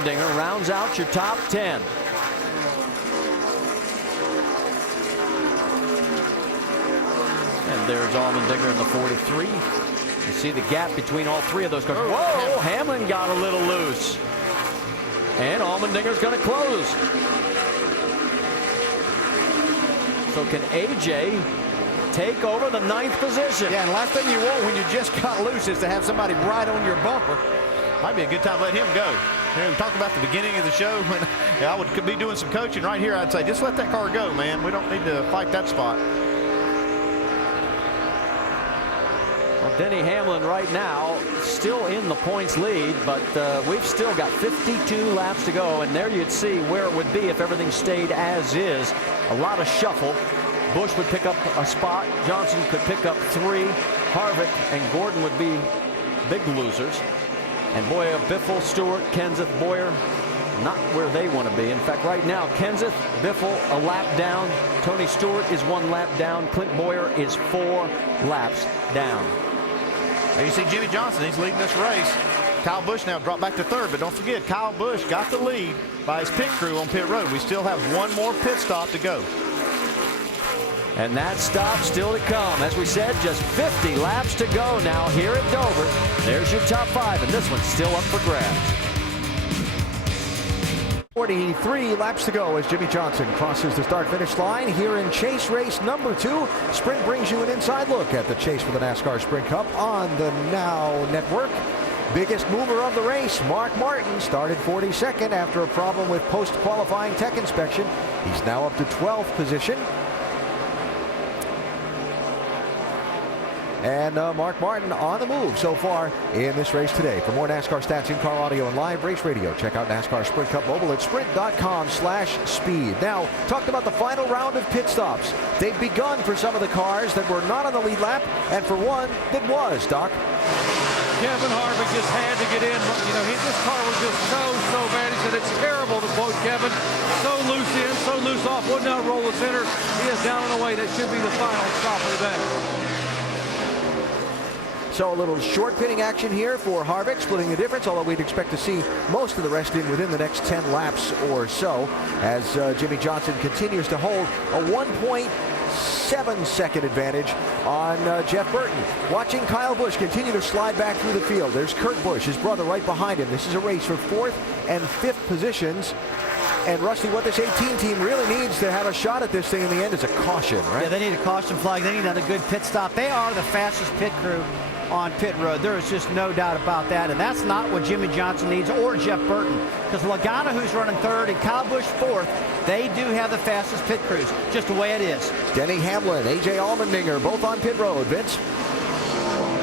Allmendinger rounds out your top 10. And there's Allmendinger in the 43. You see the gap between all three of those cars. Whoa, Hamlin got a little loose. And Allmendinger's going to close. So can AJ take over the 9th position? Yeah, and last thing you want when you just got loose is to have somebody right on your bumper. Might be a good time to let him go. You know, we talked about the beginning of the show when I could be doing some coaching right here. I'd say just let that car go, man. We don't need to fight that spot. Well, Denny Hamlin right now still in the points lead, but we've still got 52 laps to go, and there you'd see where it would be if everything stayed as is. A lot of shuffle. Busch would pick up a spot. Johnson could pick up 3. Harvick and Gordon would be big losers. And boy, Biffle, Stewart, Kenseth, Bowyer, not where they want to be. In fact, right now, Kenseth, Biffle, a lap down. Tony Stewart is 1 lap down. Clint Bowyer is 4 laps down. Now you see Jimmy Johnson, he's leading this race. Kyle Busch now dropped back to 3rd, but don't forget, Kyle Busch got the lead by his pit crew on pit road. We still have 1 more pit stop to go. And that stop still to come. As we said, just 50 laps to go now here at Dover. There's your top 5, and this one's still up for grabs. 43 laps to go as Jimmy Johnson crosses the start-finish line here in Chase race number 2. Sprint brings you an inside look at the chase for the NASCAR Sprint Cup on the Now Network. Biggest mover of the race, Mark Martin, started 42nd after a problem with post-qualifying tech inspection. He's now up to 12th position. And Mark Martin on the move so far in this race today. For more NASCAR stats, in-car audio, and live race radio, check out NASCAR Sprint Cup mobile at sprint.com/speed. Now, talked about the final round of pit stops. They've begun for some of the cars that were not on the lead lap, and for one that was, Doc. Kevin Harvick just had to get in. You know, this car was just so bad. He said it's terrible, to quote Kevin. So loose in, so loose off, would not roll the center. He is down and away. That should be the final stop of the day. So a little short pitting action here for Harvick, splitting the difference, although we'd expect to see most of the rest in within the next 10 laps or so, as Jimmy Johnson continues to hold a 1.7-second advantage on Jeff Burton. Watching Kyle Busch continue to slide back through the field. There's Kurt Busch, his brother, right behind him. This is a race for 4th and 5th positions. And Rusty, what this 18 team really needs to have a shot at this thing in the end is a caution, right? Yeah, they need a caution flag. They need another good pit stop. They are the fastest pit crew on pit road. There is just no doubt about that. And that's not what Jimmy Johnson needs or Jeff Burton. Because Logano, who's running 3rd, and Kyle Busch 4th, they do have the fastest pit crews. Just the way it is. Denny Hamlin, AJ Allmendinger, both on pit road. Vince?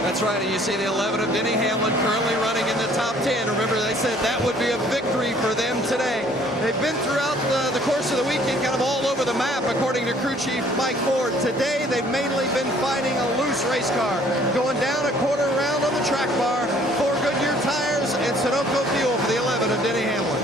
That's right, and you see the 11 of Denny Hamlin currently running in the top 10. Remember, they said that would be a victory for them today. They've been throughout the course of the weekend kind of all over the map, according to crew chief Mike Ford. Today, they've mainly been fighting a loose race car, going down a quarter round on the track bar, 4 Goodyear tires, and Sunoco fuel for the 11 of Denny Hamlin.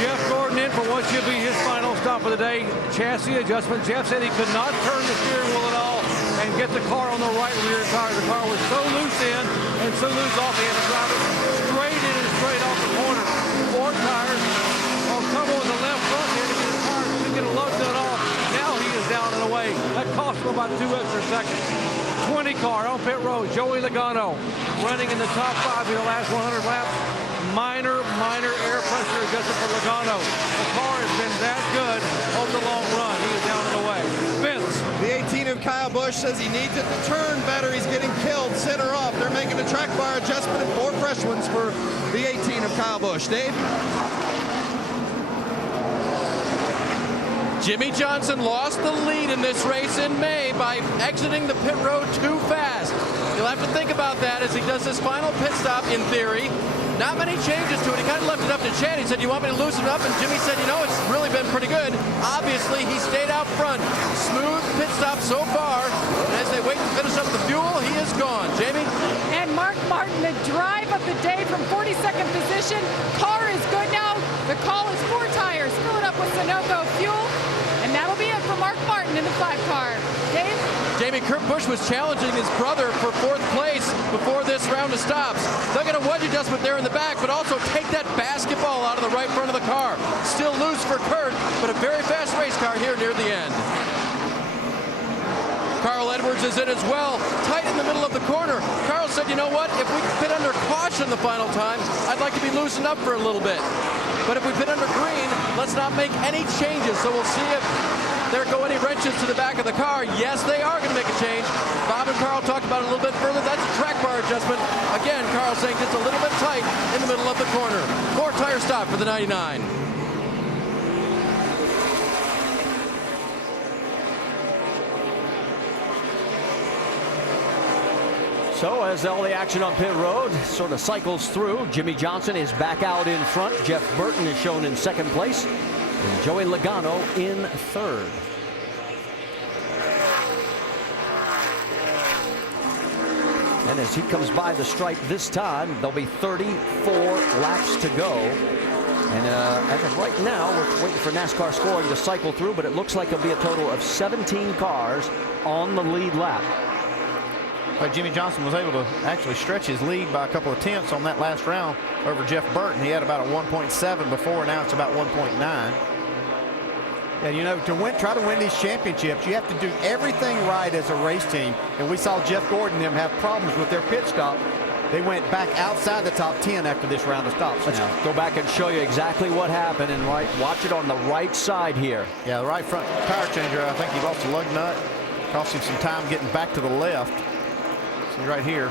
Jeff Gordon in for what should be his final stop of the day. Chassis adjustment. Jeff said he could not turn the steering wheel at all and get the car on the right rear tire. The car was so loose in and so loose off, he had to drive it straight in and straight off the corner. 4 tires on trouble with the left front here to get his car to get a load nut off. Now he is down and away. That cost him about 2 extra seconds. 20 car on pit road. Joey Logano running in the top 5 in the last 100 laps. Minor air pressure adjustment for Logano. The car has been that good over the long run. He is down and away. Vince. The 18 of Kyle Busch says he needs it to turn better. He's getting killed center off. They're making a track bar adjustment and 4 fresh ones for the 18 of Kyle Busch. Dave? Jimmy Johnson lost the lead in this race in May by exiting the pit road too fast. You'll have to think about that as he does this final pit stop in theory. Not many changes to it. He kind of left it up to Chad. He said, you want me to loosen it up? And Jimmy said, you know, it's really been pretty good. Obviously, he stayed out front. Smooth pit stop so far. And as they wait to finish up the fuel, he is gone. Jamie? And Mark Martin, the drive of the day from 42nd position. Car is good now. The call is 4 tires. Fill it up with Sunoco fuel. And that'll be it for Mark Martin in the 5 car. Dave? Jamie, Kurt Busch was challenging his brother for 4th place before this round of stops. They'll get a wedge adjustment there in the back, but also take that basketball out of the right front of the car. Still loose for Kurt, but a very fast race car here near the end. Carl Edwards is in as well, tight in the middle of the corner. Carl said, you know what, if we pit under caution the final time, I'd like to be loosened up for a little bit. But if we pit under green, let's not make any changes. So we'll see if there go any wrenches to the back of the car. Yes, they are going to make a change. Bob and Carl talked about it a little bit further. That's a track bar adjustment. Again, Carl saying just a little bit tight in the middle of the corner. More tire stop for the 99. So as all the action on pit road sort of cycles through, Jimmy Johnson is back out in front. Jeff Burton is shown in 2nd place. And Joey Logano in 3rd. And as he comes by the stripe this time, there'll be 34 laps to go. And as of right now, we're waiting for NASCAR scoring to cycle through, but it looks like there'll be a total of 17 cars on the lead lap. But Jimmy Johnson was able to actually stretch his lead by a couple of tenths on that last round over Jeff Burton. He had about a 1.7 before, now it's about 1.9. And you know, to try to win these championships, you have to do everything right as a race team. And we saw Jeff Gordon and them have problems with their pit stop. They went back outside the top 10 after this round of stops. Let's go back and show you exactly what happened, and watch it on the right side here. Yeah, the right front tire changer, I think he lost a lug nut. Cost him some time getting back to the left. See right here,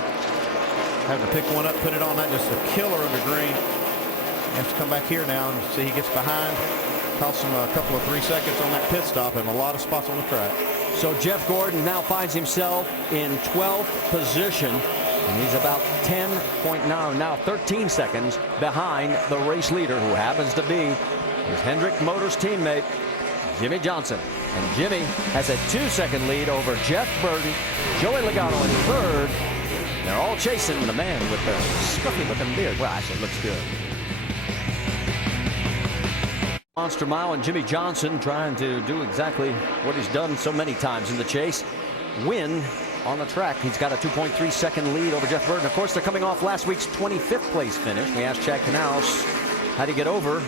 having to pick one up, put it on. That just a killer under green. He has to come back here now and see he gets behind. Cost him a couple of 3 seconds on that pit stop and a lot of spots on the track. So Jeff Gordon now finds himself in 12th position, and he's about 13 seconds behind the race leader, who happens to be his Hendrick Motors teammate, Jimmy Johnson. And Jimmy has a 2-second lead over Jeff Burton, Joey Logano in 3rd. They're all chasing the man with the scruffy-looking beard. Well, actually, it looks good. Monster Mile, and Jimmy Johnson trying to do exactly what he's done so many times in the chase. Win on the track. He's got a 2.3-second lead over Jeff Burton. Of course, they're coming off last week's 25th place finish. We asked Chad Canals how to get over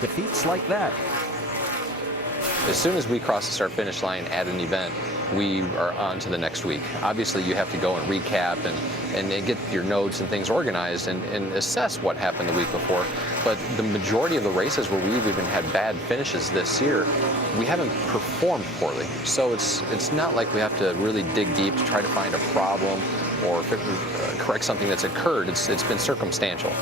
defeats like that. As soon as we cross the start-finish line at an event, we are on to the next week. Obviously, you have to go and recap and get your notes and things organized and assess what happened the week before. But the majority of the races where we've even had bad finishes this year, we haven't performed poorly. So it's not like we have to really dig deep to try to find a problem or correct something that's occurred. It's been circumstantial.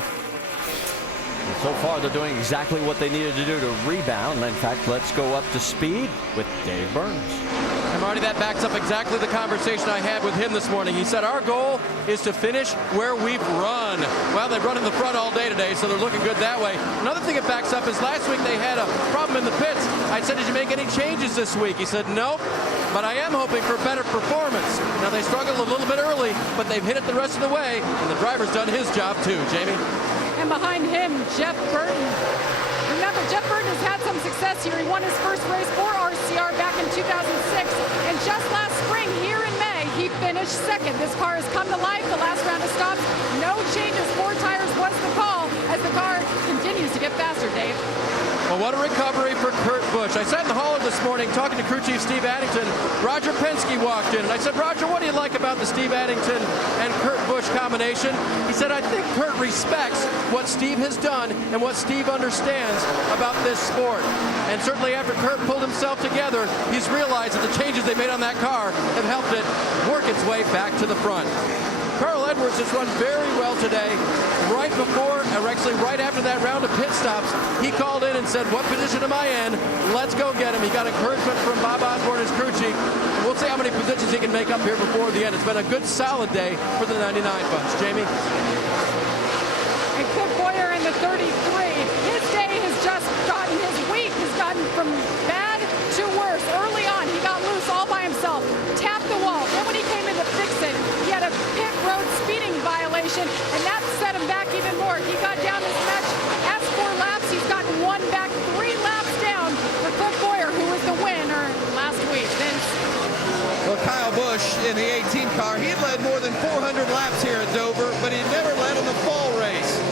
So far, they're doing exactly what they needed to do to rebound. In fact, let's go up to speed with Dave Burns. And Marty, that backs up exactly the conversation I had with him this morning. He said, our goal is to finish where we've run. Well, they've run in the front all day today, so they're looking good that way. Another thing it backs up is last week they had a problem in the pits. I said, did you make any changes this week? He said, nope, but I am hoping for better performance. Now, they struggled a little bit early, but they've hit it the rest of the way, and the driver's done his job too. Jamie? And behind him, Jeff Burton. Remember, Jeff Burton has had some success here. He won his first race for RCR back in 2006. And just last spring, here in May, he finished 2nd. This car has come to life. The last round of stops, no changes. 4 tires was the call as the car continues to get faster, Dave. Well, what a recovery for Kurt Busch. I sat in the hauler this morning talking to crew chief Steve Addington. Roger Penske walked in, and I said, Roger, what do you like about the Steve Addington and Kurt Busch combination? He said, I think Kurt respects what Steve has done and what Steve understands about this sport. And certainly after Kurt pulled himself together, he's realized that the changes they made on that car have helped it work its way back to the front. Carl Edwards has run very well today. Right before, or actually right after that round of pit stops, he called in and said, what position am I in? Let's go get him. He got encouragement from Bob Osborne, his crew chief. We'll see how many positions he can make up here before the end. It's been a good, solid day for the 99 bunch. Jamie? And Cliff Boyer in the 33. His day has just gotten, his week has gotten from